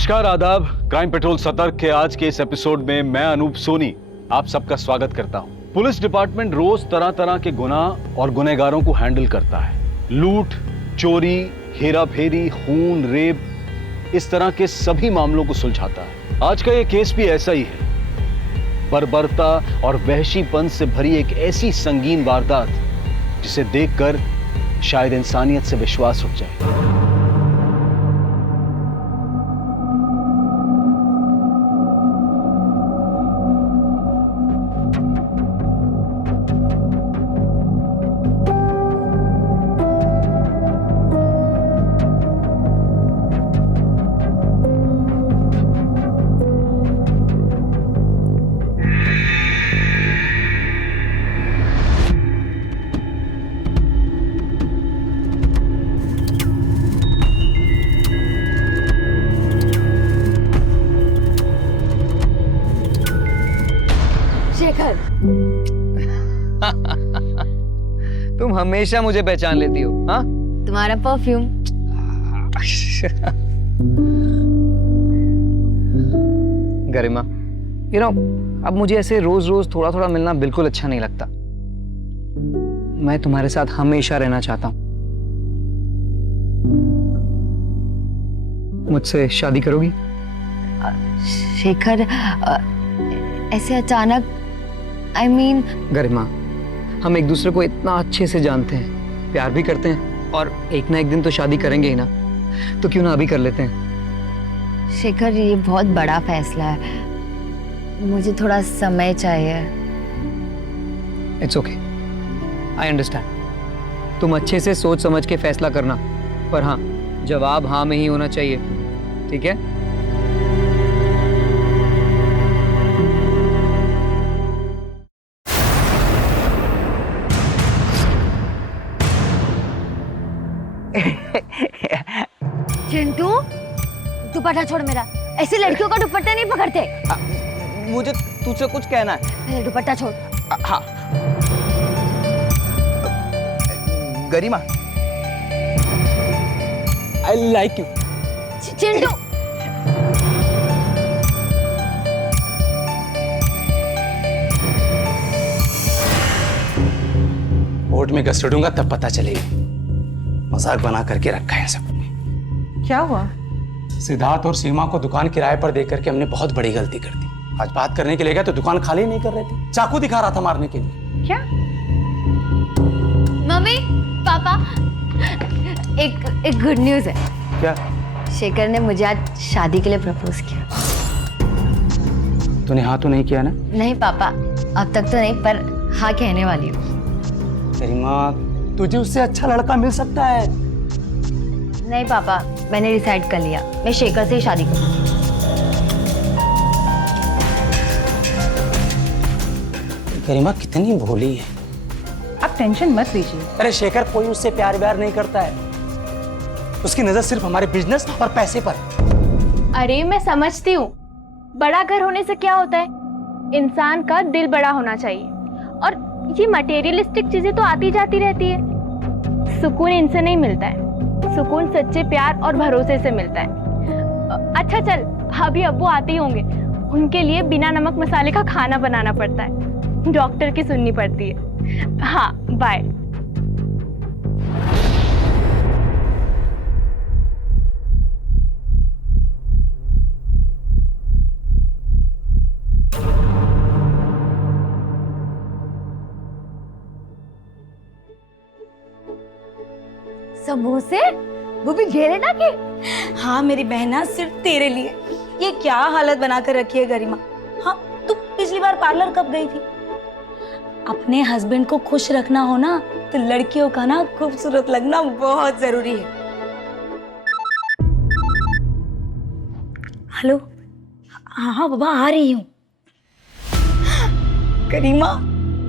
नमस्कार, आदाब। Crime petrol सतर्क के आज के इस एपिसोड में मैं अनूप सोनी आप सबका स्वागत करता हूं। पुलिस डिपार्टमेंट रोज तरह तरह के गुनाह और गुनहगारों को हैंडल करता है। लूट, चोरी, हेरा फेरी, खून, रेप, इस तरह के सभी मामलों को सुलझाता है। आज का ये केस भी ऐसा ही है। बर्बरता और वहशीपन से भरी एक ऐसी संगीन वारदात जिसे देखकर शायद इंसानियत से विश्वास उठ जाए। तुम हमेशा मुझे पहचान लेती हो। हाँ, तुम्हारा परफ्यूम। गरिमा, अब मुझे ऐसे रोज रोज थोड़ा थोड़ा मिलना बिल्कुल अच्छा नहीं लगता। मैं तुम्हारे साथ हमेशा रहना चाहता हूँ। मुझसे शादी करोगी? शेखर, ऐसे अचानक, गरिमा, हम एक दूसरे को इतना अच्छे से जानते हैं, प्यार भी करते हैं और एक ना एक दिन तो शादी करेंगे ही ना, तो क्यों ना अभी कर लेते हैं। शेखर, ये बहुत बड़ा फैसला है, मुझे थोड़ा समय चाहिए। It's okay, I understand. तुम अच्छे से सोच समझ के फैसला करना, पर हाँ, जवाब हाँ में ही होना चाहिए, ठीक है? चिंटू, दुपट्टा छोड़ मेरा। ऐसे लड़कियों का दुपट्टा नहीं पकड़ते। मुझे तुझसे कुछ कहना है। मेरा दुपट्टा छोड़। हाँ, Garima, I like you. Chintu, court में घसीटूंगा तब पता चलेगी। मजाक बना करके रखा है सबने। क्या हुआ? सिद्धार्थ और सीमा को दुकान किराए पर दे करके हमने बहुत बड़ी गलती कर दी। आज बात करने के लिए गया तो दुकान खाली नहीं कर रहे थे, चाकू दिखा रहा था मारने के लिए। क्या? मम्मी, पापा, एक गुड न्यूज है। क्या? शेखर ने मुझे आज शादी के लिए प्रपोज किया। तूने हाँ तो नहीं किया ना? नहीं पापा, अब तक तो नहीं, पर हाँ कहने वाली हूँ। गरिमा, तुझे उससे अच्छा लड़का मिल सकता है। नहीं पापा, मैंने डिसाइड कर लिया, मैं शेखर से ही शादी करूँगी। गरिमा कितनी भोली है। आप टेंशन मत लीजिए। अरे शेखर कोई उससे प्यार व्यार नहीं करता है, उसकी नजर सिर्फ हमारे बिजनेस और पैसे पर है। अरे मैं समझती हूँ, बड़ा घर होने से क्या होता है, इंसान का दिल बड़ा होना चाहिए। और ये मटेरियलिस्टिक चीजें तो आती जाती रहती है, सुकून इनसे नहीं मिलता है। सुकून सच्चे प्यार और भरोसे से मिलता है। अच्छा चल, अभी अब्बू आते ही होंगे, उनके लिए बिना नमक मसाले का खाना बनाना पड़ता है, डॉक्टर की सुननी पड़ती है। हाँ, बाय। समोसे, वो भी घेरे के। हाँ मेरी बहना, सिर्फ तेरे लिए। ये क्या हालत बनाकर रखी है गरिमा। हाँ, तू पिछली बार पार्लर कब गई थी? अपने हस्बैंड को खुश रखना हो ना, तो लड़कियों का ना खूबसूरत लगना बहुत जरूरी है। हेलो, हाँ बाबा, आ रही हूँ। गरिमा,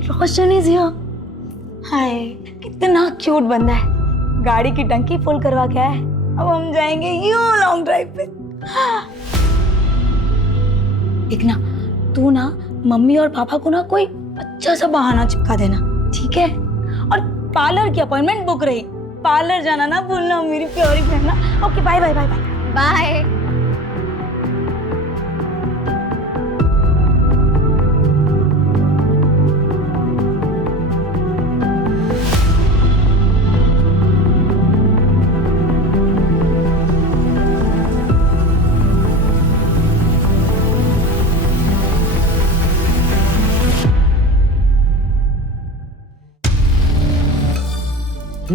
रोशन इज हियर। हाय, कितना क्यूट बंदा है। गाड़ी की टंकी फुल करवा के आया है। अब हम जाएंगे यूं लॉन्ग ड्राइव पे। एक ना, तू ना मम्मी और पापा को ना कोई अच्छा सा बहाना चिपका देना, ठीक है? और पार्लर की अपॉइंटमेंट बुक रही, पार्लर जाना ना भूलना मेरी प्यारी बहना। Okay, bye bye bye bye bye.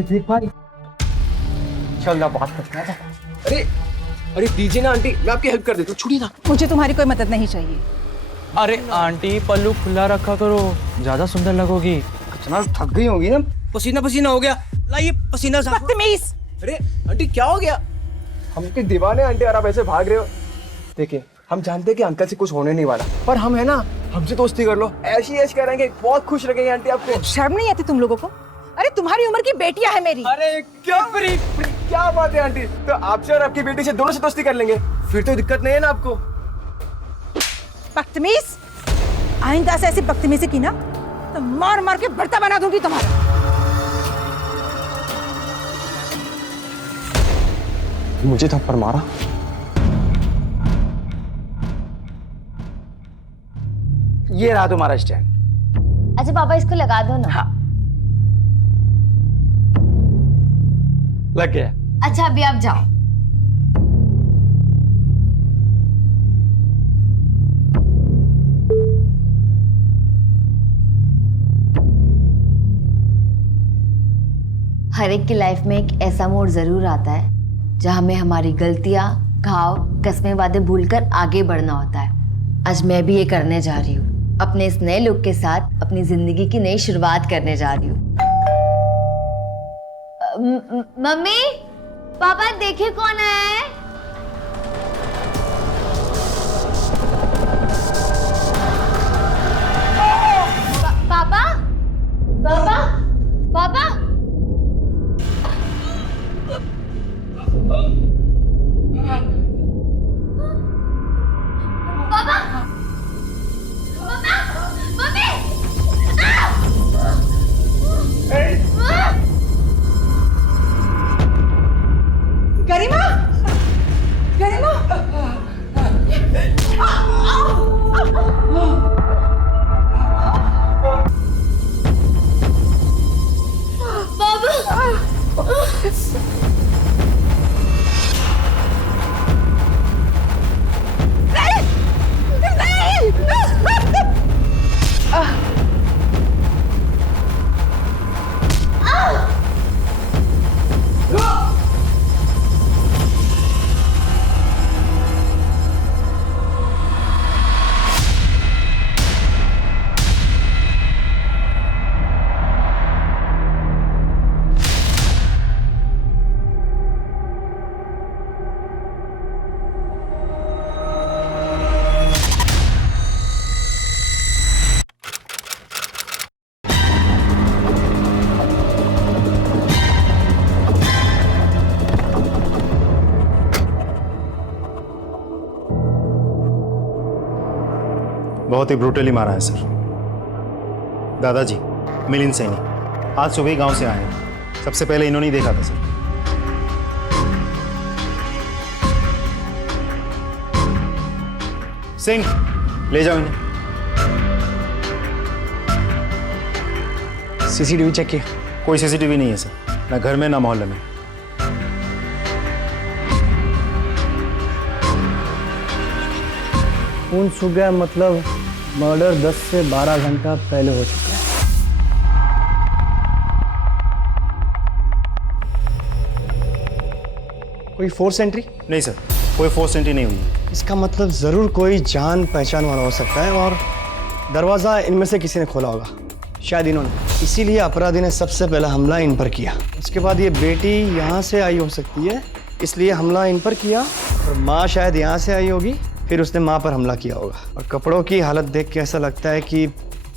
देख भाई, चल ना बात करते हैं। अरे अरे दीजिए ना आंटी, मैं आपकी हेल्प कर देता हूँ, छुड़िए ना। मुझे तुम्हारी कोई मदद नहीं चाहिए। अरे आंटी पल्लू खुला रखा करो, ज्यादा सुंदर लगोगी। इतना थक गई होगी ना, पसीना पसीना हो गया। लाइए पसीना साफ। बदतमीज। अरे आंटी क्या हो गया? हम के दीवाने आंटी, और आप ऐसे भाग रहे हो। देखिए हम जानते हैं कि अंकल से कुछ होने नहीं वाला, पर हम है ना, हमसे दोस्ती कर लो, ऐसी ऐश करेंगे, बहुत खुश रखेंगे आंटी आपको। शर्म नहीं आती तुम लोगों को? अरे तुम्हारी उम्र की बेटियां है मेरी। अरे क्या क्या बात है आंटी, तो आपसे और आपकी बेटी से दोनों से दोस्ती कर लेंगे, फिर तो दिक्कत नहीं है ना आपको। बदतमीज, आइंदा से ऐसी बदतमीजी की ना तो मार मार के भरता बना दूंगी तुम्हारा। मुझे थप्पड़ मारा? ये रहा तुम्हारा स्टैंड। अच्छा पापा इसको लगा दो ना। हाँ। लग गया। अच्छा अभी आप जाओ। हर एक की लाइफ में एक ऐसा मोड़ जरूर आता है जहां हमें हमारी गलतियां, घाव, कस्में, वादे भूलकर आगे बढ़ना होता है। आज मैं भी ये करने जा रही हूँ। अपने इस नए लुक के साथ अपनी जिंदगी की नई शुरुआत करने जा रही हूँ। मम्मी पापा देखिए कौन है। पापा पापा पापा गरिमा, गरिमा, बहुत ही ब्रूटली मारा है सर। दादाजी मिलिंद सैनी आज सुबह ही गांव से आए हैं। सबसे पहले इन्होंने ही देखा था सर। सिंह ले जाओ इन्हें। सीसीटीवी चेक किया? कोई सीसीटीवी नहीं है सर, ना घर में ना मोहल्ले में। खून सूख गया मतलब मर्डर 10 से 12 घंटा पहले हो चुका है। कोई फोर्स एंट्री? नहीं सर, कोई फोर्स एंट्री नहीं हुई है। इसका मतलब जरूर कोई जान पहचान वाला हो सकता है और दरवाजा इनमें से किसी ने खोला होगा, शायद इन्होंने। इसीलिए अपराधी ने सबसे पहला हमला इन पर किया। उसके बाद ये बेटी यहाँ से आई हो सकती है, इसलिए हमला इन पर किया, और माँ शायद यहाँ से आई होगी, फिर उसने माँ पर हमला किया होगा। और कपड़ों की हालत देख के ऐसा लगता है कि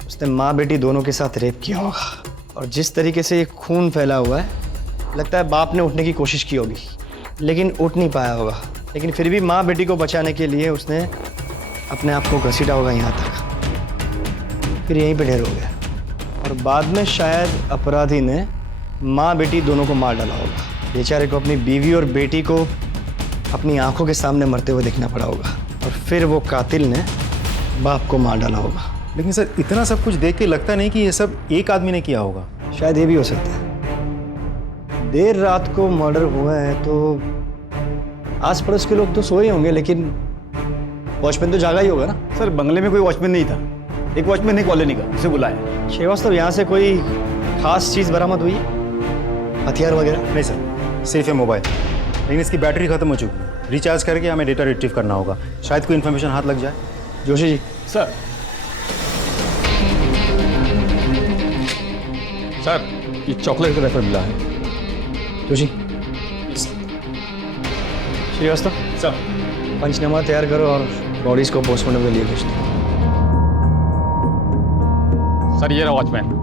उसने माँ बेटी दोनों के साथ रेप किया होगा। और जिस तरीके से ये खून फैला हुआ है, लगता है बाप ने उठने की कोशिश की होगी लेकिन उठ नहीं पाया होगा। लेकिन फिर भी माँ बेटी को बचाने के लिए उसने अपने आप को घसीटा होगा यहाँ तक, फिर यहीं पे ढेर हो गया। और बाद में शायद अपराधी ने माँ बेटी दोनों को मार डाला होगा। बेचारे को अपनी बीवी और बेटी को अपनी आंखों के सामने मरते हुए देखना पड़ा होगा, और फिर वो कातिल ने बाप को मार डाला होगा। लेकिन सर इतना सब कुछ देख के लगता नहीं कि ये सब एक आदमी ने किया होगा। शायद ये भी हो सकता है। देर रात को मर्डर हुआ है तो आस पड़ोस के लोग तो सोए होंगे, लेकिन वॉचमैन तो जागा ही होगा ना। सर बंगले में कोई वॉचमैन नहीं था, एक वॉचमैन है कॉलोनी का, उसे बुलाया। 6 बजे तक यहाँ से कोई खास चीज़ बरामद हुई? हथियार वगैरह? नहीं सर, सिर्फ ये मोबाइल, लेकिन इसकी बैटरी खत्म हो चुकी है। रिचार्ज करके हमें डेटा रिट्रीव करना होगा, शायद कोई इन्फॉर्मेशन हाथ लग जाए। जोशी जी। सर सर ये चॉकलेट का रेफर मिला है। जोशी। श्रीवास्तव सर, पंचनामा तैयार करो और बॉडीज को पोस्टमार्टम के लिए भेज दो। सर ये रहा वॉचमैन।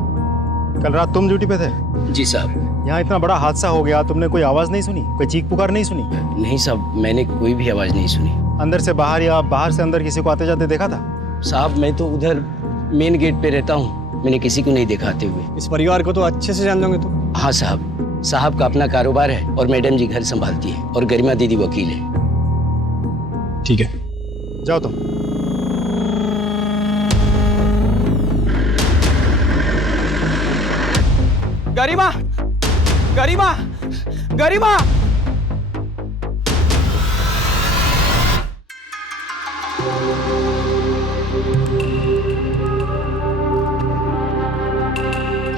कल रात तुम ड्यूटी पे थे? जी साहब। यहाँ इतना बड़ा हादसा हो गया, तुमने कोई आवाज़ नहीं सुनी, कोई चीख पुकार नहीं सुनी? नहीं साहब, मैंने कोई भी आवाज़ नहीं सुनी। अंदर से बाहर या बाहर से अंदर किसी को आते जाते देखा था? साहब मैं तो उधर मेन गेट पे रहता हूँ, मैंने किसी को नहीं देखा आते हुए। इस परिवार को तो अच्छे से जान दोगे तुम? हाँ साहब, साहब का अपना कारोबार है और मैडम जी घर संभालती है और गरिमा दीदी वकील है। ठीक है, जाओ तुम। गरिमा, गरिमा, गरिमा।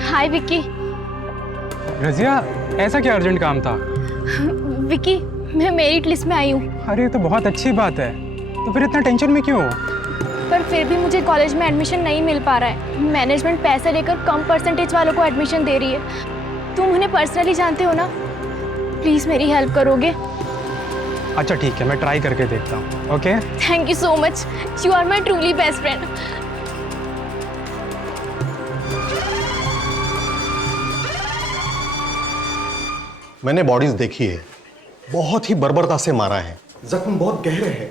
हाय विक्की। रजिया, ऐसा क्या अर्जेंट काम था? विक्की, मैं मेरिट लिस्ट में आई हूँ। अरे ये तो बहुत अच्छी बात है, तो फिर इतना टेंशन में क्यों? पर फिर भी मुझे कॉलेज में एडमिशन नहीं मिल पा रहा है। मैनेजमेंट पैसे लेकर कम परसेंटेज वालों को एडमिशन दे रही है। तुम उन्हें पर्सनली जानते हो ना, प्लीज़ मेरी हेल्प करोगे? अच्छा ठीक है, मैं ट्राई करके देखता हूँ। Okay, thank you so much, you are my truly best friend. मैंने बॉडीज देखी है, बहुत ही बर्बरता से मारा है, जख्म बहुत गहरे हैं,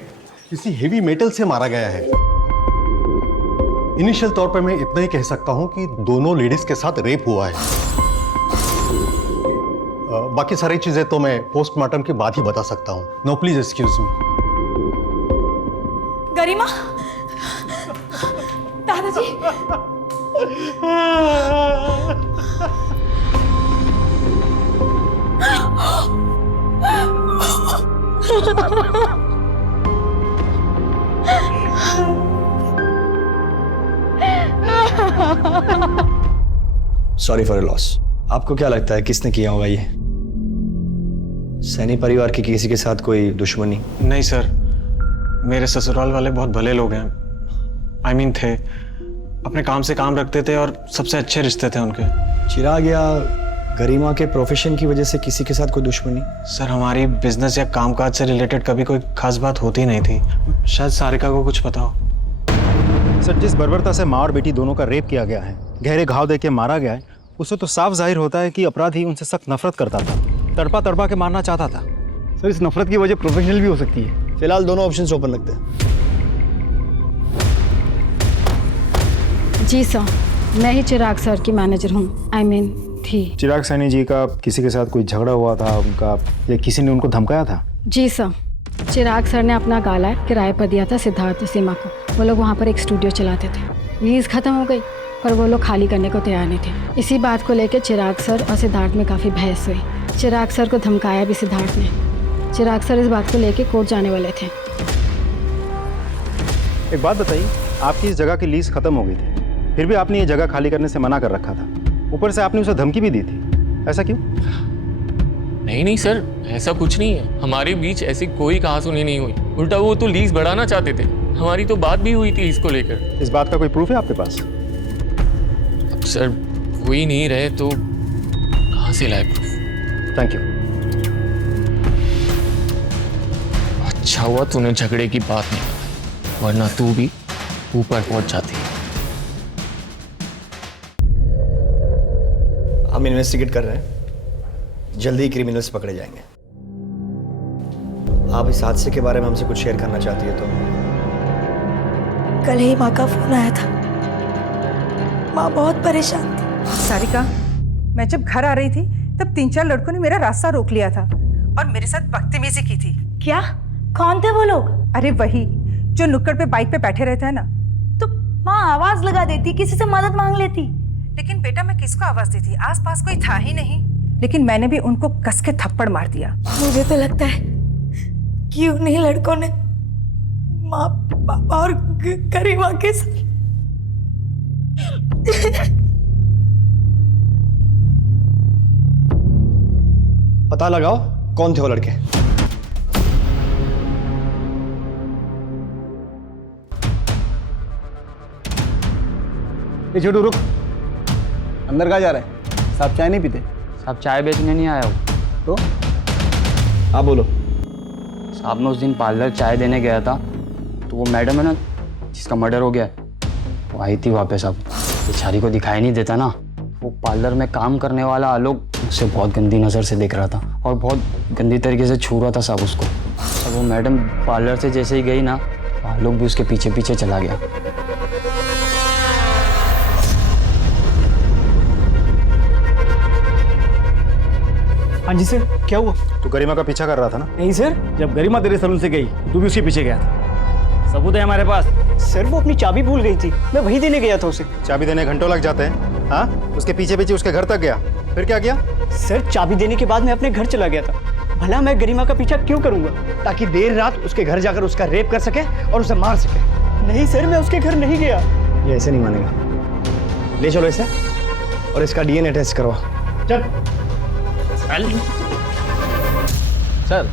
किसी हेवी मेटल से मारा गया है। इनिशियल तौर पर मैं इतना ही कह सकता हूं कि दोनों लेडीज के साथ रेप हुआ है। बाकी सारी चीजें तो मैं पोस्टमार्टम के बाद ही बता सकता हूं। No please excuse me. Garima, दादाजी। Sorry for loss. आपको क्या लगता है किसने किया होगा ये? सैनी परिवार की किसी के साथ कोई दुश्मनी? नहीं सर, मेरे ससुराल वाले बहुत भले लोग हैं। I mean थे, अपने काम से काम रखते थे और सबसे अच्छे रिश्ते थे उनके। चिराग या गरिमा के प्रोफेशन की वजह से किसी के साथ कोई दुश्मनी? सर हमारी बिजनेस या कामकाज से रिलेटेड कभी कोई खास बात होती नहीं थी। शायद सारिका को कुछ पता हो। सर, जिस बर्बरता से माँ और बेटी दोनों का रेप किया गया है, गहरे घाव देके मारा गया है, उससे तो साफ जाहिर होता है कि अपराधी उनसे सख्त नफरत करता था, तड़पा तड़पा के मारना चाहता था। सर, इस नफरत की वजह प्रोफेशनल भी हो सकती है। फिलहाल दोनों ऑप्शंस ओपन रखते हैं। जी सर, मैं ही चिराग सर की मैनेजर हूँ। I mean थी। चिराग सैनी जी का किसी के साथ कोई झगड़ा हुआ था उनका, या किसी ने उनको धमकाया था? जी सर, चिराग सर ने अपना गाला किराए पर दिया था सिद्धार्थ सीमा को। वो लोग वहाँ पर एक स्टूडियो चलाते थे। लीज खत्म हो गई पर वो लोग खाली करने को तैयार नहीं थे। इसी बात को लेकर चिराग सर और सिद्धार्थ में काफ़ी बहस हुई। चिराग सर को धमकाया भी सिद्धार्थ ने। चिराग सर इस बात को लेकर कोर्ट जाने वाले थे। एक बात बताइए, आपकी इस जगह की लीज खत्म हो गई थी, फिर भी आपने ये जगह खाली करने से मना कर रखा था। ऊपर से आपने उसे धमकी भी दी थी, ऐसा क्यों? नहीं सर, ऐसा कुछ नहीं है। हमारे बीच ऐसी कोई कहासुनी नहीं हुई। उल्टा वो तो लीज बढ़ाना चाहते थे। हमारी तो बात भी हुई थी इसको लेकर। इस बात का कोई प्रूफ है आपके पास? अब सर हो ही नहीं रहे तो कहाँ से लाए प्रूफ? Thank you. अच्छा हुआ तूने झगड़े की बात नहीं बताई, वरना तू भी ऊपर पहुंच जाती। हम इन्वेस्टिगेट कर रहे हैं, जल्दी ही क्रिमिनल्स पकड़े जाएंगे। आप इस हादसे के बारे में हमसे कुछ शेयर करना चाहती है तो? कल ही माँ का फोन आया था। माँ बहुत परेशान थी। सारिका, मैं जब घर आ रही थी तब 3-4 लड़कों ने मेरा रास्ता रोक लिया था और मेरे साथ बदतमीजी की थी। क्या? कौन थे वो लोग? अरे वही जो नुक्कड़ पे बाइक पे बैठे रहते हैं ना। तो माँ आवाज लगा देती, किसी से मदद मांग लेती। लेकिन बेटा मैं किसको आवाज देती, आसपास कोई था ही नहीं। लेकिन मैंने भी उनको कस के थप्पड़ मार दिया। मुझे तो लगता है कि उन्हीं लड़कों ने माँ, पापा और गरिमा के साथ पता लगाओ कौन थे वो लड़के। ये छोटू रुक, अंदर कहाँ जा रहा है? साहब चाय नहीं पीते? साहब चाय बेचने नहीं आया हूँ। तो आप बोलो। साहब मैं उस दिन पार्लर चाय देने गया था, तो वो मैडम है ना जिसका मर्डर हो गया, वो आई थी वापस। अब बेचारी को दिखाई नहीं देता ना, वो पार्लर में काम करने वाला आलोक उसे बहुत गंदी नज़र से देख रहा था और बहुत गंदी तरीके से छू रहा था साहब उसको। तो वो मैडम पार्लर से जैसे ही गई ना, आलोक भी उसके पीछे पीछे चला गया। हाँ जी सर, क्या हुआ? तू गरिमा का पीछा कर रहा था ना? नहीं सर, जब गरिमा तेरे सलून से गई तू भी उसके पीछे गया था। सबूत है हमारे पास। सर वो अपनी चाबी भूल गई थी, मैं वही देने गया था उसे। चाबी देने घंटों लग जाते हैं। हाँ, उसके पीछे पीछे उसके घर तक गया, फिर क्या किया? सर चाबी देने के बाद मैं अपने घर चला गया था। भला मैं गरिमा का पीछा क्यों करूंगा? ताकि देर रात उसके घर जाकर उसका रेप कर सके और उसे मार सके। नहीं सर, मैं उसके घर नहीं गया। ये ऐसे नहीं मानेगा, ले चलो इसे और इसका डीएनए टेस्ट करवा। चल। सर,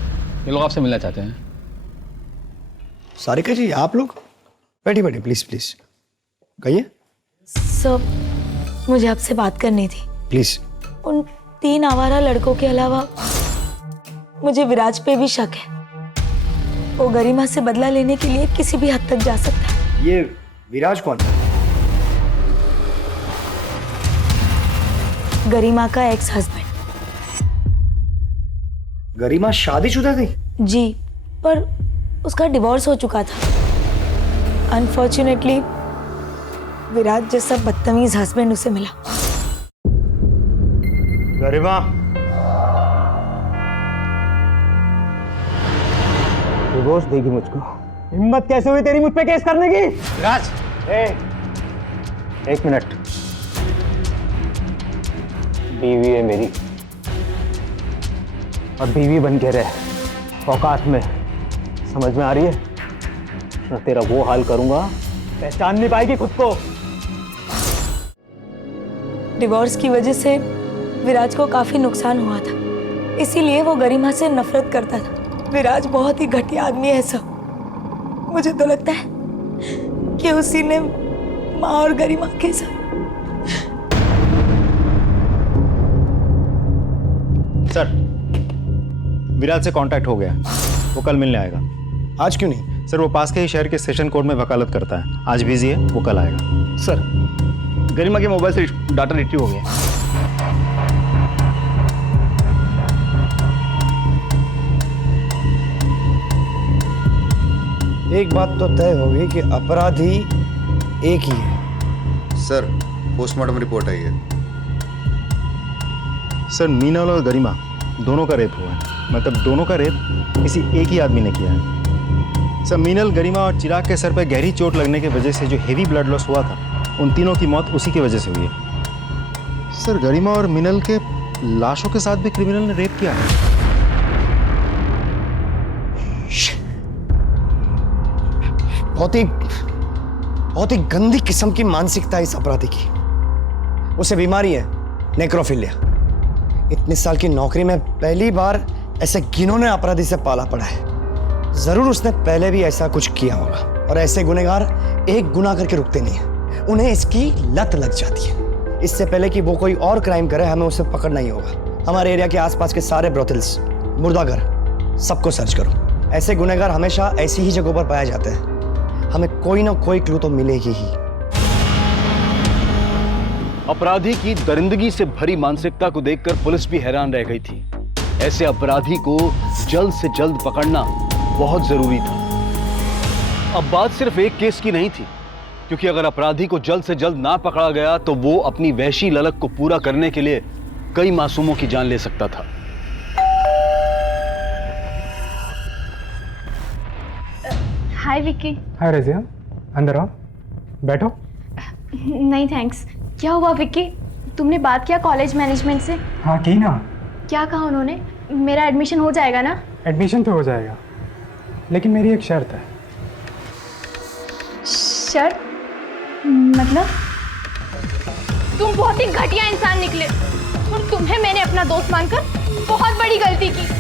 ये लोग आपसे मिलना चाहते हैं। सारिका जी, आप लोग बैठिए बैठिए, प्लीज प्लीज कहिए। सर मुझे आपसे बात करनी थी। प्लीज। उन 3 आवारा लड़कों के अलावा मुझे विराज पे भी शक है। वो गरिमा से बदला लेने के लिए किसी भी हद तक जा सकता है। ये विराज कौन? गरिमा का एक्स हस्बैंड। गरिमा शादीशुदा थी? जी, पर उसका डिवोर्स हो चुका था। अनफॉर्चुनेटली विराज जैसा बदतमीज हस्बैंड उसे मिला। गरिमा, डिवोर्स देगी मुझको? हिम्मत कैसे हुई तेरी मुझ पे केस करने की? राज, एक मिनट। बीवी है मेरी, और बीवी बन के रहे औकात में। समझ में आ रही है ना? तेरा वो हाल करूंगा, पहचान नहीं पाएगी खुद को। डिवोर्स की वजह से विराज को काफी नुकसान हुआ था, इसीलिए वो गरिमा से नफरत करता था। विराज बहुत ही घटिया आदमी है सर। मुझे तो लगता है कि उसी ने माँ और गरिमा के साथ। सर, विराज से कांटेक्ट हो गया, वो कल मिलने आएगा। आज क्यों नहीं? सर वो पास के ही शहर के सेशन कोर्ट में वकालत करता है, आज बिजी है, वो कल आएगा। सर, गरिमा के मोबाइल से डाटा रिट्रीव हो गया। एक बात तो तय होगी कि अपराधी एक ही है। सर, पोस्टमार्टम रिपोर्ट आई है। सर मीनल और गरिमा दोनों का रेप हुआ है, मतलब दोनों का रेप किसी एक ही आदमी ने किया है। सर मीनल, गरिमा और चिराग के सर पर गहरी चोट लगने की वजह से जो हेवी ब्लड लॉस हुआ था, उन तीनों की मौत उसी की वजह से हुई है। सर, गरिमा और मीनल के लाशों के साथ भी क्रिमिनल ने रेप किया है। बहुत ही गंदी किस्म की मानसिकता है इस अपराधी की। उसे बीमारी है नेक्रोफिलिया। इतने साल की नौकरी में पहली बार ऐसे घिनौने अपराधी से पाला पड़ा है। जरूर उसने पहले भी ऐसा कुछ किया होगा, और ऐसे गुनहगार एक गुनाह करके रुकते नहीं है, उन्हें इसकी लत लग जाती है। इससे पहले कि वो कोई और क्राइम करे, हमें उसे पकड़ना ही होगा। हमारे एरिया के आसपास के सारे ब्रोथल्स, मुर्दाघर, सबको सर्च करो। ऐसे गुनहगार हमेशा ऐसी ही जगहों पर पाए जाते हैं। हमें कोई ना कोई क्लू तो मिलेगी ही। अपराधी की दरिंदगी से भरी मानसिकता को देखकर पुलिस भी हैरान रह गई थी। ऐसे अपराधी को जल्द से जल्द पकड़ना बहुत जरूरी था। अब बात सिर्फ एक केस की नहीं थी, क्योंकि अगर अपराधी को जल्द से जल्द ना पकड़ा गया तो वो अपनी वहशी ललक को पूरा करने के लिए कई मासूमों की जान ले सकता था। हाय विक्की। हाय रजिया, अंदर आओ, बैठो। नहीं थैंक्स। क्या हुआ विक्की? तुमने बात किया कॉलेज मैनेजमेंट से? हाँ की ना। क्या कहा उन्होंने? मेरा एडमिशन हो जाएगा ना? एडमिशन तो हो जाएगा, लेकिन मेरी एक शर्त है। शर्त? मतलब? तुम बहुत ही घटिया इंसान निकले, और तुम्हें मैंने अपना दोस्त मानकर बहुत बड़ी गलती की।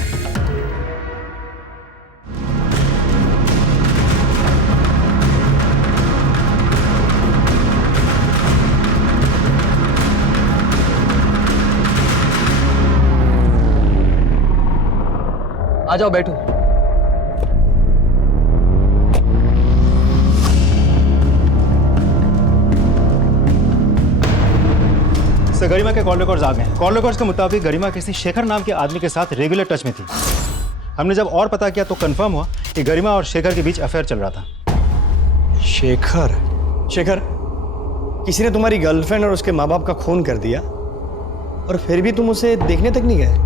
आ जाओ बैठो। सर गरिमा के कॉल रिकॉर्ड्स आ गए हैं। कॉल रिकॉर्ड्स के मुताबिक गरिमा किसी शेखर नाम के आदमी के साथ रेगुलर टच में थी। हमने जब और पता किया तो कंफर्म हुआ कि गरिमा और शेखर के बीच अफेयर चल रहा था। शेखर? शेखर, किसी ने तुम्हारी गर्लफ्रेंड और उसके माँ बाप का खून कर दिया और फिर भी तुम उसे देखने तक नहीं गए?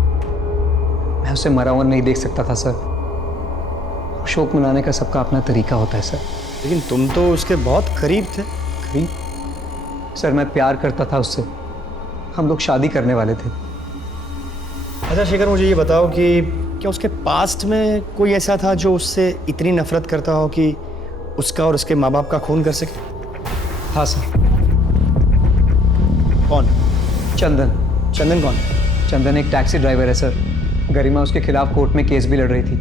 मैं उसे मरा हुआ नहीं देख सकता था सर। शोक मनाने का सबका अपना तरीका होता है सर। लेकिन तुम तो उसके बहुत करीब थे। करीब? सर मैं प्यार करता था उससे। हम लोग शादी करने वाले थे। अच्छा शेखर, मुझे ये बताओ कि क्या उसके पास्ट में कोई ऐसा था जो उससे इतनी नफरत करता हो कि उसका और उसके माँ बाप का खून कर सके? हाँ सर। कौन? चंदन। चंदन कौन? चंदन एक टैक्सी ड्राइवर है सर। गरिमा उसके खिलाफ कोर्ट में केस भी लड़ रही थी।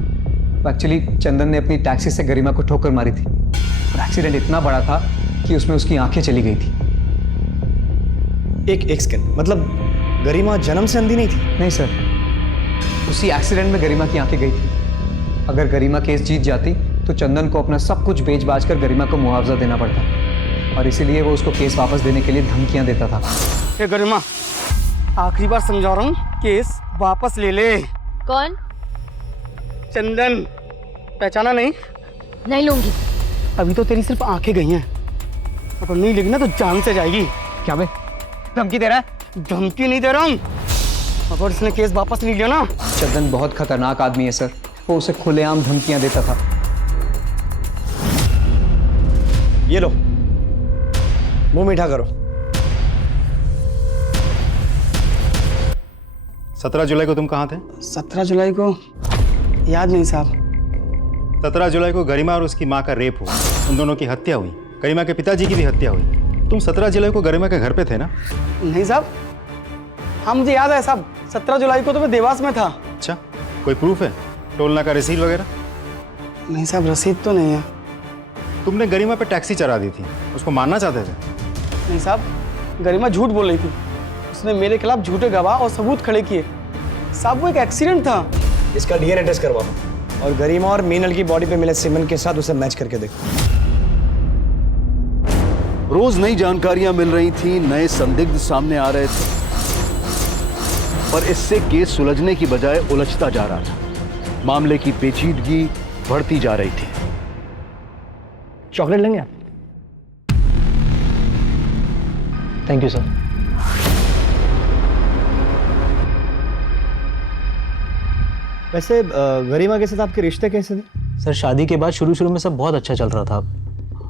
एक्चुअली चंदन ने अपनी टैक्सी से गरिमा को ठोकर मारी थी और एक्सीडेंट इतना बड़ा था कि उसमें उसकी आंखें चली गई थी। एक सेकंड, मतलब गरिमा जन्म से अंधी नहीं थी? नहीं सर, उसी एक्सीडेंट में गरिमा की आंखें गई थी। अगर गरिमा केस जीत जाती तो चंदन को अपना सब कुछ बेच बाच कर गरिमा को मुआवजा देना पड़ता और इसीलिए वो उसको केस वापस देने के लिए धमकियां देता था। ए गरिमा, आखिरी बार समझा रहा हूँ, केस वापस ले ले। कौन? चंदन। पहचाना नहीं? नहीं लूंगी। अभी तो तेरी सिर्फ आंखें गई हैं, अगर नहीं लेगी ना तो जान से जाएगी। क्या बे, धमकी दे रहा है? धमकी नहीं दे रहा हूँ, अगर इसने केस वापस नहीं लिया ना। चंदन बहुत खतरनाक आदमी है सर। वो उसे खुलेआम धमकियां देता था। ये लो, मुंह मीठा करो। 17 जुलाई को तुम कहाँ थे? 17 जुलाई को याद नहीं साहब। 17 जुलाई को गरिमा और उसकी माँ का रेप हुआ। उन दोनों की हत्या हुई। गरिमा के पिताजी की भी हत्या हुई। तुम 17 जुलाई को गरिमा के घर पे थे ना? नहीं साहब, हाँ मुझे याद है साहब। 17 जुलाई को तो मैं देवास में था। अच्छा, कोई प्रूफ है? टोलना का रसीद वगैरह? नहीं साहब, रसीद तो नहीं है। तुमने गरिमा पे टैक्सी चढ़ा दी थी, उसको मारना चाहते थे? नहीं साहब, गरिमा झूठ बोल रही थी। उसने मेरे खिलाफ झूठे गवाह और सबूत खड़े किए। साहब वो एक एक्सीडेंट था। इसका डीएनए टेस्ट करवाओ और गरिमा और मीनल की बॉडी पे मिले सीमेन के साथ उसे मैच करके देखो। रोज नई जानकारियां मिल रही थी, नए संदिग्ध सामने आ रहे थे, पर इससे केस सुलझने की बजाय उलझता जा रहा था। मामले की पेचीदगी बढ़ती जा रही थी। चॉकलेट लेंगे आप? Thank you sir. वैसे गरिमा के साथ आपके रिश्ते कैसे थे? सर शादी के बाद शुरू में सब बहुत अच्छा चल रहा था।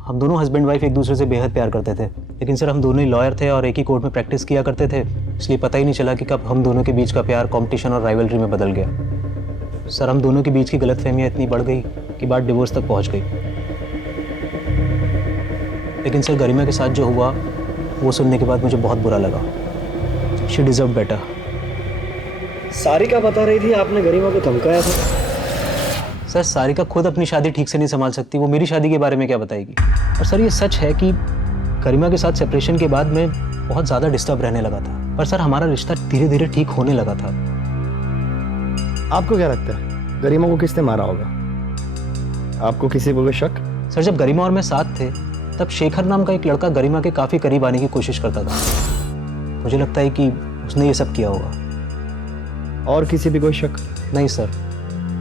हम दोनों हस्बैंड वाइफ एक दूसरे से बेहद प्यार करते थे, लेकिन सर हम दोनों ही लॉयर थे और एक ही कोर्ट में प्रैक्टिस किया करते थे, इसलिए पता ही नहीं चला कि कब हम दोनों के बीच का प्यार कॉम्पिटिशन और राइवलरी में बदल गया। सर हम दोनों के बीच की गलतफहमियां इतनी बढ़ गई कि बात डिवोर्स तक पहुंच गई। लेकिन सर गरिमा के साथ जो हुआ वो सुनने के बाद मुझे बहुत बुरा लगा। She deserve better. सारिका बता रही थी आपने गरिमा को धमकाया था। सर सारिका खुद अपनी शादी ठीक से नहीं संभाल सकती, वो मेरी शादी के बारे में क्या बताएगी। और सर ये सच है कि गरिमा के साथ सेपरेशन के बाद मैं बहुत ज़्यादा डिस्टर्ब रहने लगा था, पर सर हमारा रिश्ता धीरे धीरे ठीक होने लगा था। आपको क्या लगता है गरिमा को किसने मारा होगा? आपको किसी को शक? सर जब गरिमा और मैं साथ थे तब शेखर नाम का एक लड़का गरिमा के काफ़ी करीब आने की कोशिश करता था। मुझे लगता है कि उसने ये सब किया होगा। और किसी भी कोई शक? नहीं सर,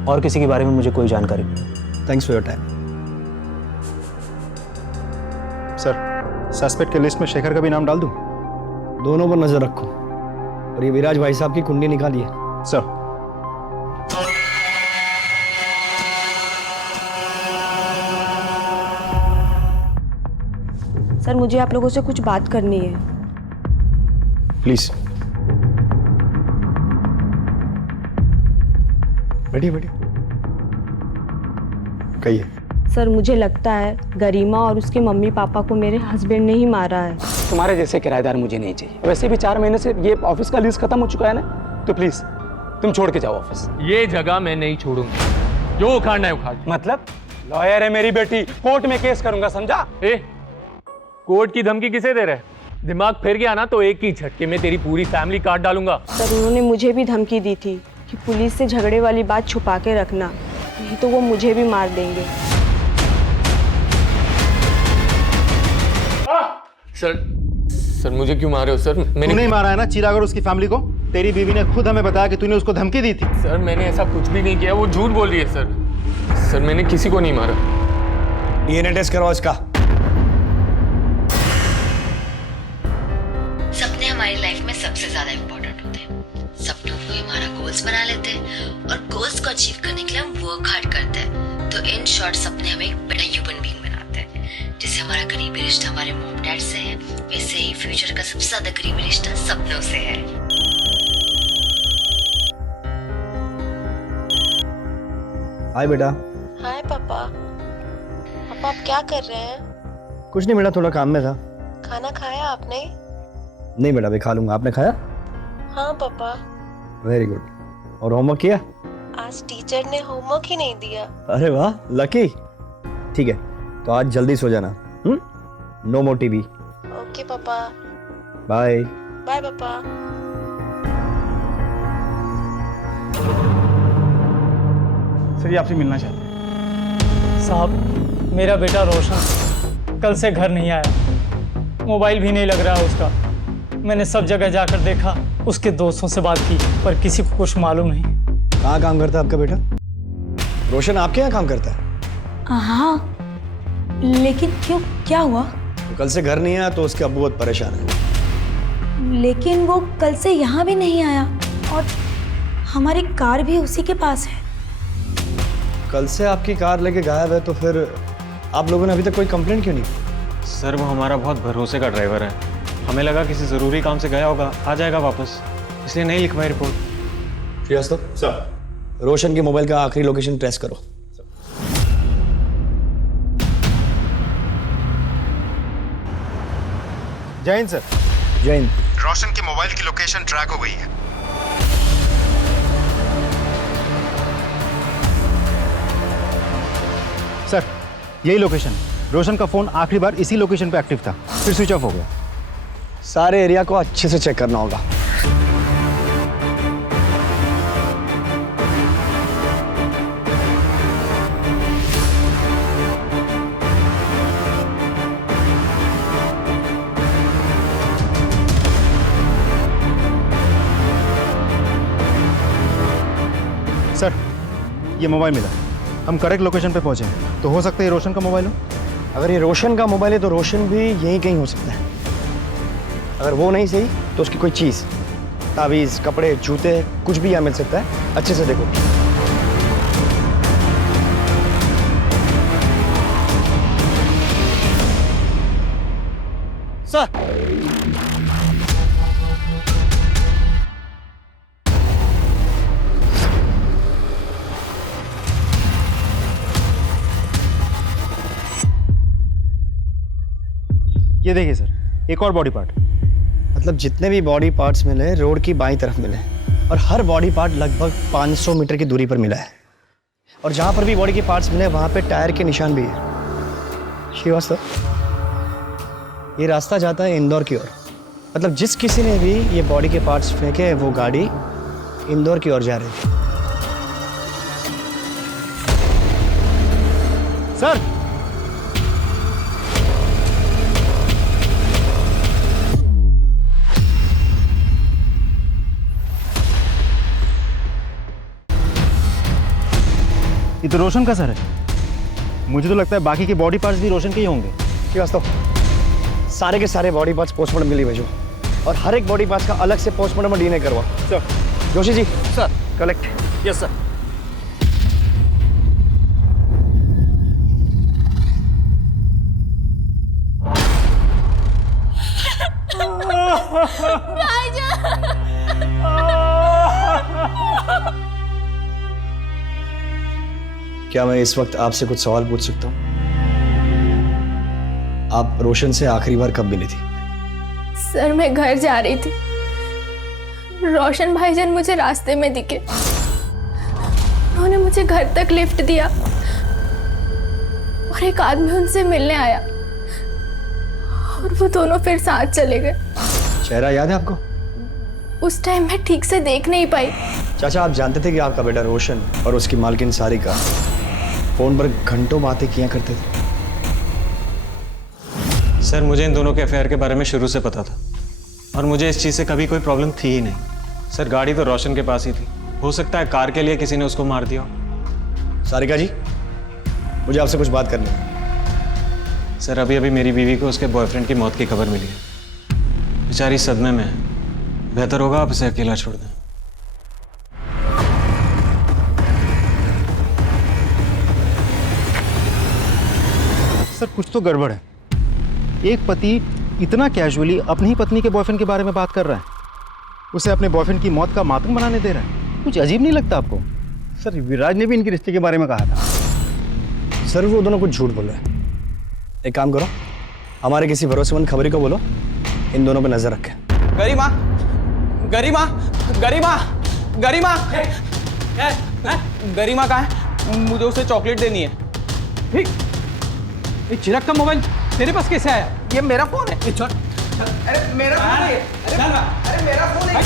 और किसी के बारे में मुझे कोई जानकारी नहीं। Thanks for your time. Sir suspect के लिस्ट में शेखर का भी नाम डाल दूं? दोनों पर नजर रखो और ये विराज भाई साहब की कुंडली निकालिए। सर। सर मुझे आप लोगों से कुछ बात करनी है। प्लीज बैठिए बैठिए, कहिए। सर मुझे लगता है गरिमा और उसके मम्मी पापा को मेरे हस्बैंड ने ही मारा है। तुम्हारे जैसे किराएदार मुझे नहीं चाहिए। वैसे भी 4 महीने से ये ऑफिस का लीज खत्म हो चुका है ना, तो प्लीज तुम छोड़ के जाओ ऑफिस। ये जगह मैं नहीं छोड़ूंगा, जो उखाड़ना है उखाड़। मतलब लॉयर है मेरी बेटी, कोर्ट में केस करूंगा, समझा? कोर्ट की धमकी किसे दे रहे? दिमाग फिर गया ना तो एक ही झटके में तेरी पूरी फैमिली काट डालूंगा। सर उन्होंने मुझे भी धमकी दी थी कि पुलिस से झगड़े वाली बात छुपा के रखना, नहीं तो वो मुझे भी मार देंगे। सर मुझे क्यों मारे हो सर? मैंने नहीं मारा है ना चिराग और उसकी फैमिली को। तेरी बीवी ने खुद हमें बताया कि तूने उसको धमकी दी थी। सर मैंने ऐसा कुछ भी नहीं किया, वो झूठ बोल रही है सर मैंने किसी को नहीं मारा। डीएनए टेस्ट करवाओ इसका। सपने हमारी लाइफ में सबसे ज्यादा इम्पोर्टेंट होते हैं। सपनों को हमारा गोल्स बना लेते हैं और गोल्स को अचीव करने के लिए हम वर्क हार्ड करते हैं। तो इन शॉर्ट सपने हमें एक बड़ा ह्यूमन बीइंग बनाते हैं। जैसे हमारा करीबी रिश्ता हमारे मॉम डैड से है, वैसे ही फ्यूचर का सबसे ज्यादा करीबी रिश्ता सपनों से है। हाय बेटा। हाय पापा। पापा आप क्या कर रहे हैं? कुछ नहीं बेटा, थोड़ा काम में था। खाना खाया आपने? नहीं बेटा, अभी खा लूंगा। आपने खाया? हाँ पापा। Very good. और होमवर्क किया? आज टीचर ने होमवर्क ही नहीं दिया। अरे वाह, लकी। ठीक है, तो आज जल्दी सो जाना। No more TV. ओके पापा। बाय। बाय पापा। सर ये आपसे मिलना चाहते हैं। साहब मेरा बेटा रोशन कल से घर नहीं आया, मोबाइल भी नहीं लग रहा है उसका। मैंने सब जगह जाकर देखा, उसके दोस्तों से बात की, पर किसी को कुछ मालूम नहीं। कहाँ काम करता है आपका बेटा? रोशन आपके यहाँ काम करता है? हाँ, लेकिन क्यों, क्या हुआ? तो कल से घर नहीं आया तो उसके अब्बू बहुत परेशान है। लेकिन वो कल से यहाँ भी नहीं आया और हमारी कार भी उसी के पास है। कल से आपकी कार लेके गायब है, तो फिर आप लोगों ने अभी तक कोई कंप्लेंट क्यों नहीं? सर वो हमारा बहुत भरोसे का ड्राइवर है, हमें लगा किसी ज़रूरी काम से गया होगा, आ जाएगा वापस, इसलिए नहीं लिखवाई रिपोर्ट। श्रीवास्तव सर, रोशन के मोबाइल का आखिरी लोकेशन ट्रेस करो। जय हिंद सर। जय हिंद। रोशन के मोबाइल की लोकेशन ट्रैक हो गई है। सर यही लोकेशन। रोशन का फोन आखिरी बार इसी लोकेशन पे एक्टिव था, फिर स्विच ऑफ हो गया। सारे एरिया को अच्छे से चेक करना होगा। सर ये मोबाइल मिला, हम करेक्ट लोकेशन पे पहुंचे हैं, तो हो सकता है ये रोशन का मोबाइल हो। अगर ये रोशन का मोबाइल है तो रोशन भी यहीं कहीं हो सकता है। अगर वो नहीं सही तो उसकी कोई चीज़, तावीज़, कपड़े, जूते, कुछ भी यहाँ मिल सकता है। अच्छे से देखो। सर ये देखिए सर, एक और बॉडी पार्ट। मतलब जितने भी बॉडी पार्ट्स मिले रोड की बाईं तरफ मिले, और हर बॉडी पार्ट लगभग 500 मीटर की दूरी पर मिला है। और जहाँ पर भी बॉडी के पार्ट्स मिले वहाँ पे टायर के निशान भी है। श्रीवास्तव, ये रास्ता जाता है इंदौर की ओर। मतलब जिस किसी ने भी ये बॉडी के पार्ट्स फेंके, वो गाड़ी इंदौर की ओर जा रही थी। सर ये तो रोशन का सर है। मुझे तो लगता है बाकी के बॉडी पार्ट्स भी रोशन के ही होंगे। श्रीवास्तव, सारे के सारे बॉडी पार्ट्स पोस्टमार्टम के लिए भेजो, और हर एक बॉडी पार्ट्स का अलग से पोस्टमार्टम और डीएनए करवाओ। Sir. Joshi ji. Sir. Collect. Yes sir. क्या मैं इस वक्त आपसे कुछ सवाल पूछ सकता हूँ? आप रोशन से आखिरी बार कब मिली थी? सर मैं घर जा रही थी, रोशन भाईजान मुझे रास्ते में दिखे। उन्होंने मुझे घर तक लिफ्ट दिया और एक आदमी उनसे मिलने आया और वो दोनों फिर साथ चले गए। चेहरा याद है आपको? उस टाइम मैं ठीक से देख नहीं पाई। चाचा, आप जानते थे कि आपका बेटा रोशन और उसकी मालकिन सारिका फोन पर घंटों बातें किया करते थे? सर मुझे इन दोनों के अफेयर के बारे में शुरू से पता था और मुझे इस चीज़ से कभी कोई प्रॉब्लम थी ही नहीं। सर गाड़ी तो रोशन के पास ही थी, हो सकता है कार के लिए किसी ने उसको मार दिया हो। सारिका जी, मुझे आपसे कुछ बात करनी है। सर अभी अभी मेरी बीवी को उसके बॉयफ्रेंड की मौत की खबर मिली है। बेचारी सदमे में है, बेहतर होगा आप इसे अकेला छोड़ दें। सर कुछ तो गड़बड़ है। एक पति इतना कैजुअली अपनी ही पत्नी के बॉयफ्रेंड के बारे में बात कर रहा है, उसे अपने बॉयफ्रेंड की मौत का मातम बनाने दे रहा है। कुछ अजीब नहीं लगता आपको? सर विराज ने भी इनके रिश्ते के बारे में कहा था। सर वो दोनों कुछ झूठ बोल रहे हैं। एक काम करो, हमारे किसी भरोसेमंद खबरी को बोलो, इन दोनों पे नजर रखें। गरिमा, गरिमा, गरिमा, गरिमा, गरिमा कहाँ है? मुझे उसे चॉकलेट देनी है। ये चिराग का मोबाइल तेरे पास कैसे आया? ये मेरा फोन है। अरे मेरा फोन है। अरे मेरा फोन है।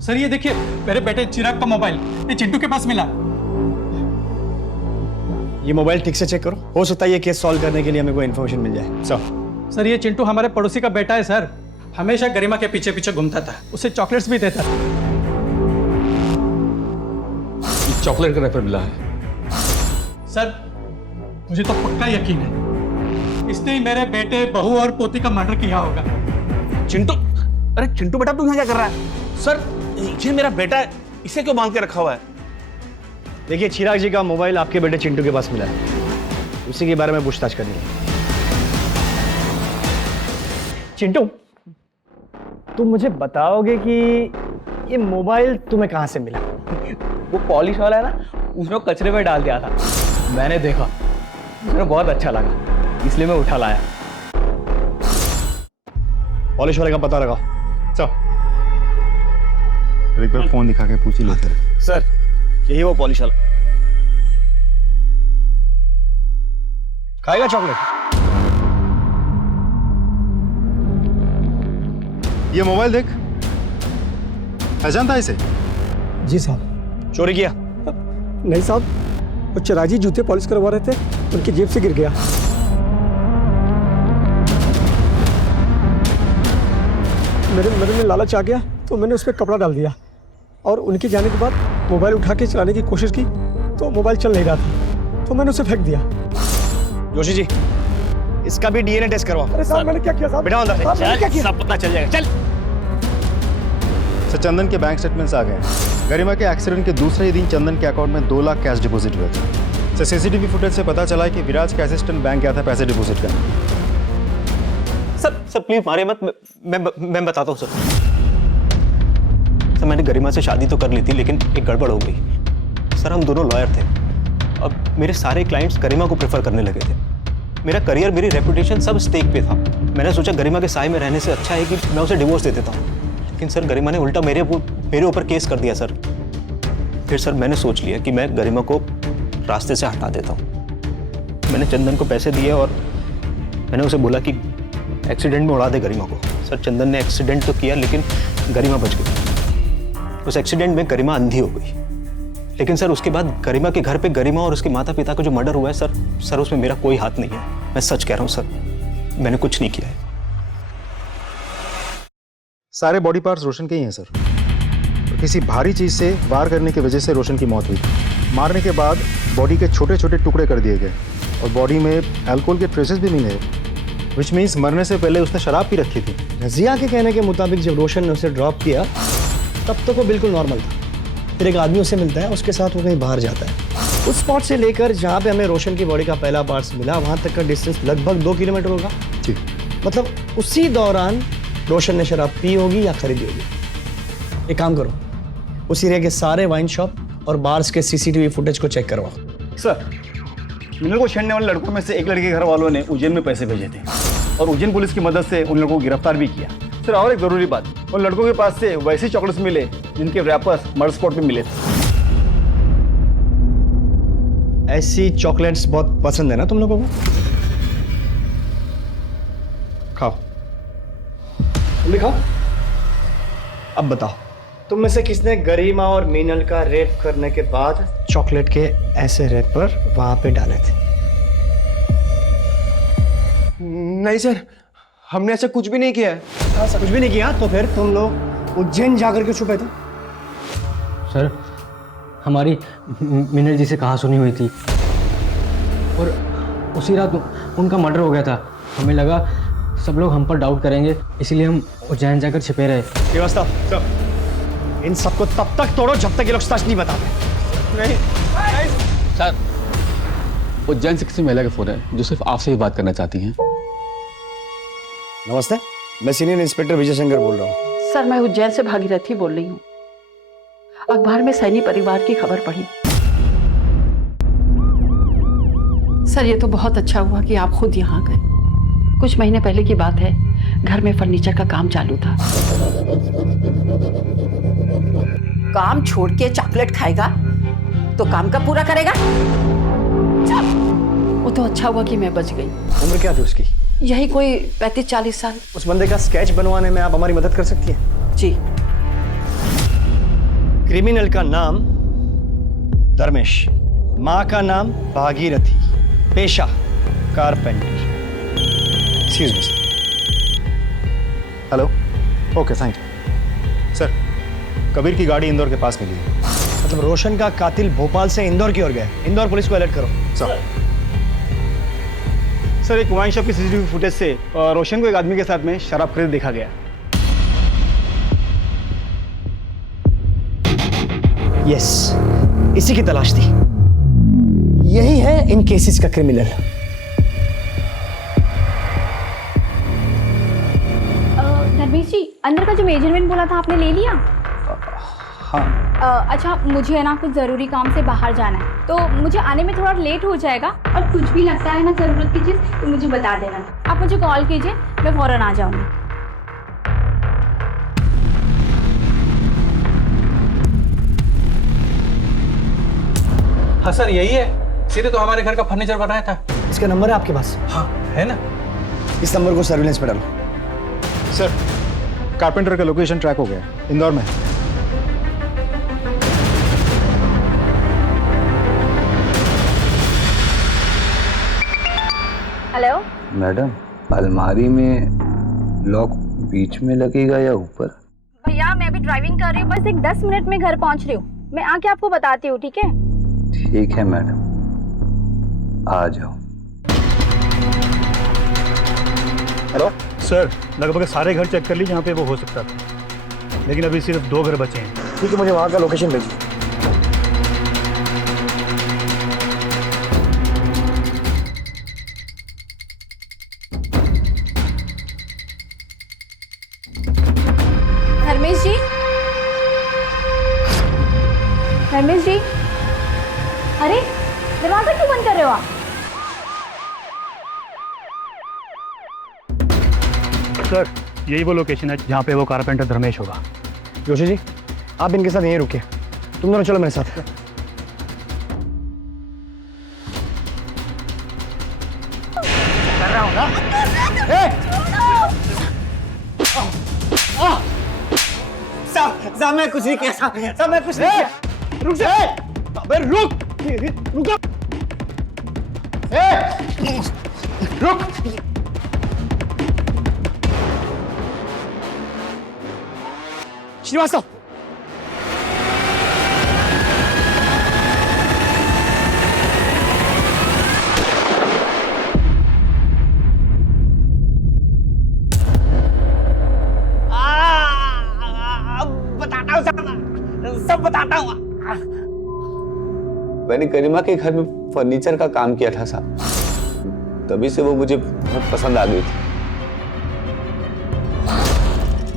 सर ये देखिए, मेरे बेटे चिराग का मोबाइल ये चिंटू के पास मिला। ये मोबाइल ठीक से चेक करो, हो सकता है ये केस सॉल्व करने के लिए हमें कोई इन्फॉर्मेशन मिल जाए। सर ये चिंटू हमारे पड़ोसी का बेटा है सर, हमेशा गरिमा के पीछे पीछे घूमता था, उसे चॉकलेट्स भी देता था। चॉकलेट का रेफर मिला है। सर मुझे तो पक्का यकीन है इसने ही मेरे बेटे, बहू और पोती का मर्डर किया होगा। चिंटू, अरे चिंटू बेटा तू यहाँ क्या कर रहा है? सर ये मेरा बेटा है, इसे क्यों बांध के रखा हुआ है? देखिए, चिराग जी का मोबाइल आपके बेटे चिंटू के पास मिला है, उसी के बारे में पूछताछ करनी है। चिंटू, तुम मुझे बताओगे कि ये मोबाइल तुम्हें कहाँ से मिला? वो पॉलिश वाला है ना, उसने कचरे में डाल दिया था। मैंने देखा, मुझे बहुत अच्छा लगा, इसलिए मैं उठा लाया। पॉलिश वाले का पता लगाओ। चलो एक बार फोन दिखा के पूछ ही लेते हैं। सर यही वो पॉलिश वाला। खाएगा चॉकलेट? ये मोबाइल देख, पहचानता है इसे? जी साहब। चोरी किया? नहीं साहब, वो चिराग जी जूते पॉलिश करवा रहे थे, उनकी जेब से गिर गया। मेरे में लालच आ गया तो मैंने उस पर कपड़ा डाल दिया और उनके जाने के बाद मोबाइल उठा के चलाने की कोशिश की तो मोबाइल चल नहीं रहा था, तो मैंने उसे फेंक दिया। जोशी जी, इसका भी डीएनए टेस्ट करवाओ। अरे साहब मैंने क्या किया साहब? बेटा अंदर साहब, मैंने क्या किया? सब पता चल जाएगा। चल। सर चंदन के बैंक स्टेटमेंट्स आ गए हैं। गरिमा के एक्सीडेंट के दूसरे ही दिन चंदन के अकाउंट में 2 लाख कैश डिपॉजिट हुए थे। सर सीसीटीवी फुटेज से पता चला है कि विराज का असिस्टेंट बैंक गया था पैसे डिपॉजिट करने। सर प्लीज मारे मत, मैं बताता हूँ सर। मैंने गरिमा से शादी तो कर ली थी, लेकिन एक गड़बड़ हो गई। सर हम दोनों लॉयर थे, अब मेरे सारे क्लाइंट्स गरिमा को प्रेफर करने लगे थे। मेरा करियर, मेरी रेपुटेशन सब स्टेक पे था। मैंने सोचा गरिमा के साए में रहने से अच्छा है कि मैं उसे डिवोर्स दे देता हूँ, लेकिन सर गरिमा ने उल्टा मेरे ऊपर केस कर दिया सर। फिर सर मैंने सोच लिया कि मैं गरिमा को रास्ते से हटा देता हूँ। मैंने चंदन को पैसे दिए और मैंने उसे बोला कि एक्सीडेंट में उड़ा दे गरिमा को। सर चंदन ने एक्सीडेंट तो किया, लेकिन गरिमा बच गई। उस एक्सीडेंट में गरिमा अंधी हो गई, लेकिन सर उसके बाद गरिमा के घर पे गरिमा और उसके माता पिता का जो मर्डर हुआ है सर उसमें मेरा कोई हाथ नहीं है। मैं सच कह रहा हूँ सर, मैंने कुछ नहीं किया है। सारे बॉडी पार्ट्स रोशन के ही हैं सर। किसी भारी चीज से वार करने की वजह से रोशन की मौत हुई। मारने के बाद बॉडी के छोटे छोटे टुकड़े कर दिए गए और बॉडी में अल्कोहल के ट्रेसेस भी मिले, विच मीन्स मरने से पहले उसने शराब पी रखी थी। रजिया के कहने के मुताबिक जब रोशन ने उसे ड्रॉप किया तब तक वो बिल्कुल नॉर्मल था। फिर एक आदमी उसे मिलता है, उसके साथ वो कहीं बाहर जाता है। उस स्पॉट से लेकर जहाँ पे हमें रोशन की बॉडी का पहला पार्ट्स मिला, वहाँ तक का डिस्टेंस लगभग 2 किलोमीटर होगा। जी। मतलब उसी दौरान रोशन ने शराब पी होगी या खरीदी होगी। एक काम करो, उस एरिया के सारे वाइन शॉप और बार्स के सीसीटीवी फुटेज को चेक करवाओ। सर, मिनल को छेड़ने वाले लड़कों में से एक लड़के के घर वालों ने उज्जैन में पैसे भेजे थे और उज्जैन पुलिस की मदद से उन लोगों को गिरफ्तार भी किया। सर और एक जरूरी बात, उन लड़कों के पास से वैसे चॉकलेट्स मिले जिनके रैपर्स मर्डर स्पॉट पे मिले थे। ऐसी चॉकलेट्स बहुत पसंद है ना तुम लोगों को? खाओ, तुम भी खाओ। अब बताओ, तुम में से किसने गरिमा और मीनल का रेप करने के बाद चॉकलेट के ऐसे रैपर वहां पे डाले थे? नहीं सर, हमने ऐसा कुछ भी नहीं किया है। ऐसा कुछ भी नहीं किया तो फिर तुम लोग उज्जैन जाकर के छुपे थे? सर, हमारी मीनल जी से कहा सुनी हुई थी और उसी रात उनका मर्डर हो गया था। हमें लगा सब लोग हम पर डाउट करेंगे, इसीलिए हम उज्जैन जाकर छिपे रहे। व्यवस्था सर, इन सबको तब तक तोड़ो जब तक ये लोग सच नहीं बताते। नहीं सर, उज्जैन से किसी महिला का फोन है जो सिर्फ आपसे ही बात करना चाहती हैं। नमस्ते, मैं सीनियर इंस्पेक्टर विजय शंकर बोल रहा हूँ। सर, मैं उज्जैन से भागीरथी बोल रही हूँ। अखबार में सैनी परिवार की खबर पढ़ी। सर, ये तो बहुत अच्छा हुआ कि आप खुद यहाँ गए। कुछ महीने पहले की बात है, घर में फर्नीचर का काम चालू था। काम छोड़ के चॉकलेट खाएगा तो काम कब पूरा करेगा? वो तो अच्छा हुआ कि मैं बच गई। उम्र क्या थी उसकी? यही कोई 35-40 साल। उस बंदे का स्केच बनवाने में आप हमारी मदद कर सकती हैं? जी। क्रिमिनल का नाम धर्मेश, माँ का नाम भागीरथी, पेशा carpenter. Excuse me. Hello, okay thank you. Sir, Kabir की गाड़ी इंदौर के पास मिली है। मतलब रोशन का कातिल भोपाल से इंदौर की ओर गया। इंदौर पुलिस को अलर्ट करो। सर, एक वाइन शॉप की सीसीटीवी फुटेज से रोशन को एक आदमी के साथ में शराब खरीद देखा गया। यस, इसी की तलाश थी। यही है इन केसेस का क्रिमिनल। धर्मेश जी, अंदर का जो मेजरमेंट बोला था आपने ले लिया? हाँ। अच्छा, मुझे है ना कुछ ज़रूरी काम से बाहर जाना है, तो मुझे आने में थोड़ा लेट हो जाएगा। और कुछ भी लगता है ना ज़रूरत की चीज़ तो मुझे बता देना। आप मुझे कॉल कीजिए, मैं फ़ौरन आ जाऊँगी। हाँ सर, यही है। सीधे तो हमारे घर का फर्नीचर बनाया था। इसका नंबर है आपके पास? हाँ, है ना। इस नंबर को सर्विलेंस पे डालो। सर, कारपेंटर का लोकेशन ट्रैक हो गया, इंदौर में। हेलो मैडम, अलमारी में लॉक बीच में लगेगा या ऊपर? भैया, मैं अभी ड्राइविंग कर रही हूँ, बस एक 10 मिनट में घर पहुँच रही हूँ। मैं आके आपको बताती हूँ, ठीक है? ठीक है मैडम, आ जाओ। हेलो सर, लगभग सारे घर चेक कर ली जहाँ पे वो हो सकता था, लेकिन अभी सिर्फ 2 घर बचे हैं। ठीक है, मुझे वहाँ का लोकेशन भेजिए। धर्मेश जी, धर्मेश जी, अरे दरवाजा क्यों बंद कर रहे हो आप? सर, यही वो लोकेशन है जहाँ पे वो कारपेंटर धर्मेश होगा। जोशी जी, आप इनके साथ यहीं रुकिए। तुम दोनों चलो मेरे साथ। कर रहा हूँ ना। साहब, मैं कुछ नहीं किया। साहब, मैं कुछ नहीं किया। रुक जा। अबे रुक, रुक। रुक। श्रीवास्तव, बताता हूँ, सब बताता हूँ। मैंने गरिमा के घर में फर्नीचर का काम किया था साहब, तभी से वो मुझे बहुत पसंद आ गई थी।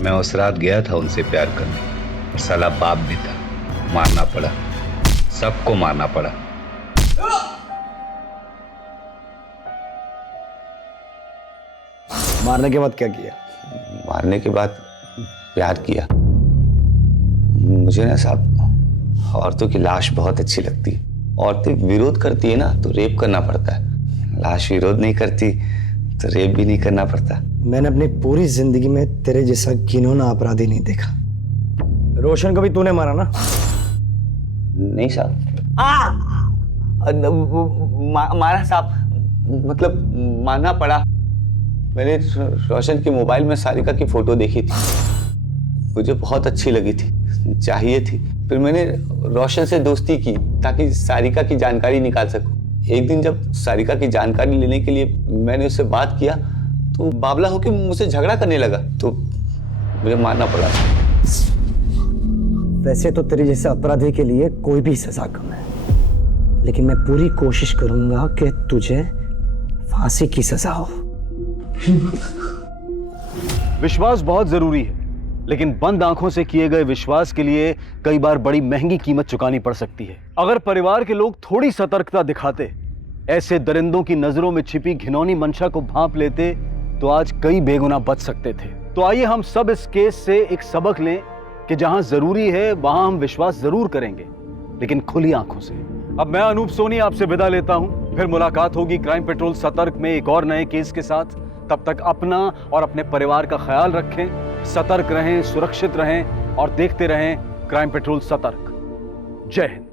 मैं उस रात गया था उनसे प्यार करने, साला बाप भी था, मारना पड़ा, सबको मारना पड़ा। मारने के बाद क्या किया? मारने के बाद प्यार किया। मुझे ना साहब औरतों की लाश बहुत अच्छी लगती है। औरतें विरोध करती है ना तो रेप करना पड़ता है, लाश विरोध नहीं करती तो रेप भी नहीं करना पड़ता। मैंने अपनी पूरी जिंदगी में तेरे जैसा घिनौना अपराधी नहीं देखा। रोशन को भी तूने मारा ना? नहीं साहब। मारा साहब, मतलब मारना पड़ा। मैंने रोशन के मोबाइल में सारिका की फोटो देखी थी, मुझे बहुत अच्छी लगी थी, चाहिए थी। फिर मैंने रोशन से दोस्ती की ताकि सारिका की जानकारी निकाल सकूं। एक दिन जब सारिका की जानकारी लेने के लिए मैंने उससे बात किया तो बावला होकर मुझसे झगड़ा करने लगा, तो मुझे मारना पड़ा। वैसे तो तेरे जैसे अपराधी के लिए कोई भी सजा कम है, लेकिन मैं पूरी कोशिश करूंगा कि तुझे फांसी की सजा हो। विश्वास बहुत जरूरी है, लेकिन बंद आंखों से किए गए विश्वास के लिए कई बार बड़ी महंगी कीमत चुकानी पड़ सकती है। अगर परिवार के लोग थोड़ी सतर्कता दिखाते, ऐसे दरिंदों की नजरों में छिपी घिनौनी मंशा को भांप लेते, तो आज कई बेगुनाह बच सकते थे। तो आइए हम सब इस केस से एक सबक लें कि जहां जरूरी है वहां हम विश्वास जरूर करेंगे, लेकिन खुली आंखों से। अब मैं अनूप सोनी आपसे विदा लेता हूं, फिर मुलाकात होगी क्राइम पेट्रोल सतर्क में एक और नए केस के साथ। तब तक अपना और अपने परिवार का ख्याल रखें, सतर्क रहें, सुरक्षित रहें और देखते रहें क्राइम पेट्रोल सतर्क। जय हिंद।